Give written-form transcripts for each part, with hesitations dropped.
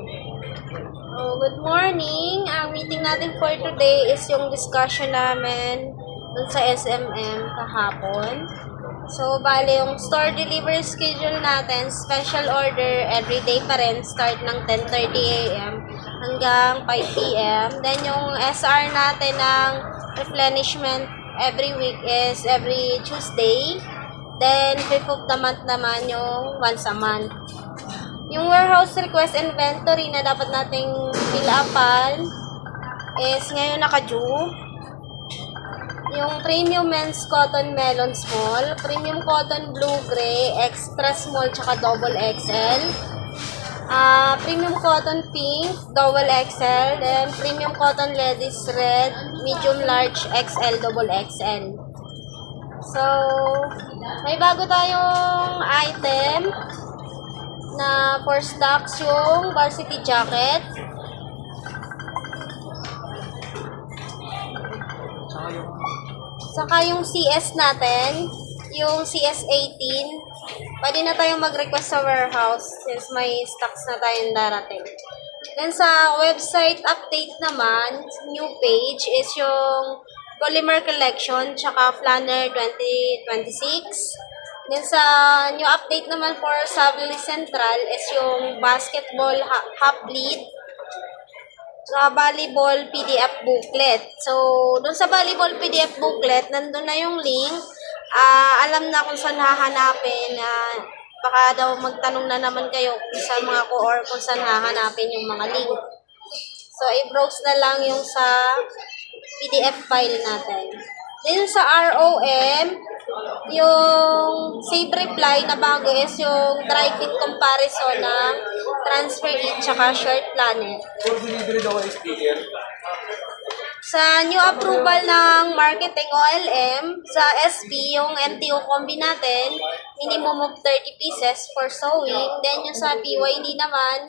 Oh, good morning. Ang meeting natin for today is yung discussion namin dun sa SMM kahapon. So, bale yung store delivery schedule natin, special order everyday pa rin, start ng 10:30 a.m. hanggang 5 p.m. Then yung SR natin ng replenishment every week is every Tuesday. Then, 5th of the month naman yung once a month. Yung warehouse request inventory na dapat nating fill upan is ngayon naka-due. Yung premium men's cotton melon small, premium cotton blue gray, extra small, tsaka double XL. Premium cotton pink, double XL, then premium cotton ladies red, medium large XL, double XL. So, may bago tayong item na for stocks yung varsity jacket. Saka yung CS natin, yung CS18. Pwede na tayong mag-request sa warehouse since may stocks na tayong darating. Then sa website update naman, new page is yung polymer collection tsaka planner 2026. Then sa new update naman for Sabili Central is yung basketball half lead sa volleyball PDF booklet. So, dun sa volleyball PDF booklet, nandun na yung link. Alam na kung saan hahanapin. Baka daw magtanong na naman kayo sa mga ko or kung saan hahanapin yung mga link. So, i-browse na lang yung sa PDF file natin. Then sa ROM, yung save reply na bago is yung dry fit comparison ng transfer it tsaka short planet. Sa new approval ng marketing OLM, sa SP, yung MTO combi natin, minimum of 30 pieces for sewing. Then yung sa PYD naman,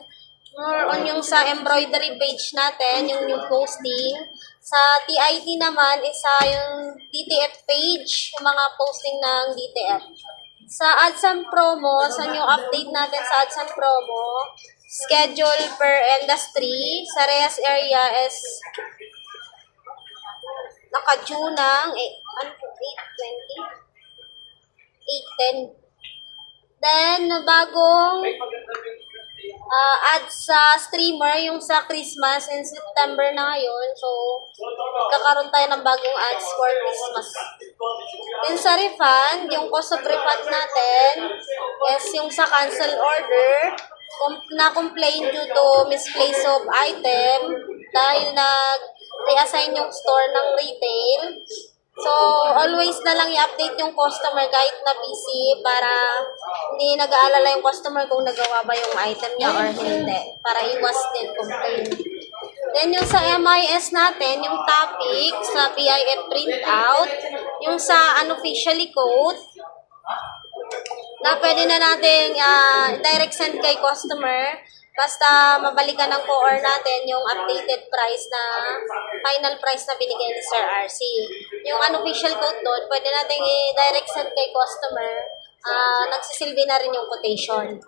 more on yung sa embroidery page natin, yung new posting. Sa TIT naman, isa yung DTF page, yung mga posting ng DTF. Sa ads and promo, sa new update natin sa ads and promo, schedule per industry, sa Reyes area is naka-due ng 8:20? 8:10. Then, bagong ads sa streamer, yung sa Christmas in September na ngayon. So, kakaroon tayo ng bagong ads for Christmas. Then sa refund, yung cost of refund natin is yung sa cancel order, na-complain due to misplace of item dahil nag-reassign yung store ng retail. So, always na lang i-update yung customer kahit na busy para hindi nag-aalala yung customer kung nagawa ba yung item niya or hindi. Para iwas din complaint. Then, yung sa MIS natin, yung topic sa PIF printout, yung sa unofficially code, na pwede na natin direct send kay customer. Basta mabalikan ng core natin yung updated price na final price na binigay ni Sir RC. Yung unofficial code doon, pwede natin i-direct send kay customer. Nagsisilbi na rin yung quotation.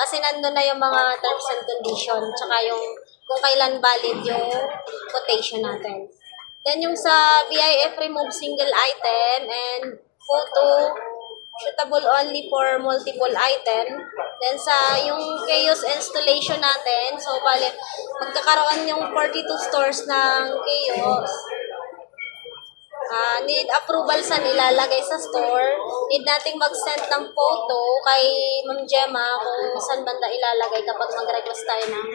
Kasi nandun na yung mga terms and conditions, tsaka yung kung kailan valid yung quotation natin. Then yung sa BIF remove single item and photo shootable only for multiple item. Then sa yung chaos installation natin, so bale, magkakaroon yung 42 stores ng chaos. Need approval sa nilalagay sa store. Need nating mag-send ng photo kay Ma'am Gemma kung saan banda ilalagay kapag mag-request tayo ng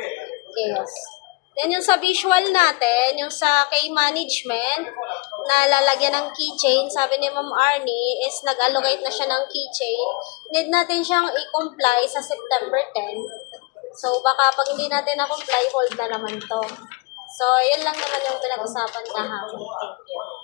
chaos. Then yung sa visual natin, yung sa K-management, na lalagyan ng keychain, sabi ni Ma'am Arnie, is nag-allocate na siya ng keychain. Need natin siyang i-comply sa September 10. So, baka pag hindi natin na-comply, hold na naman to. So, yun lang naman yung pinag-usapan kahapon. Thank you.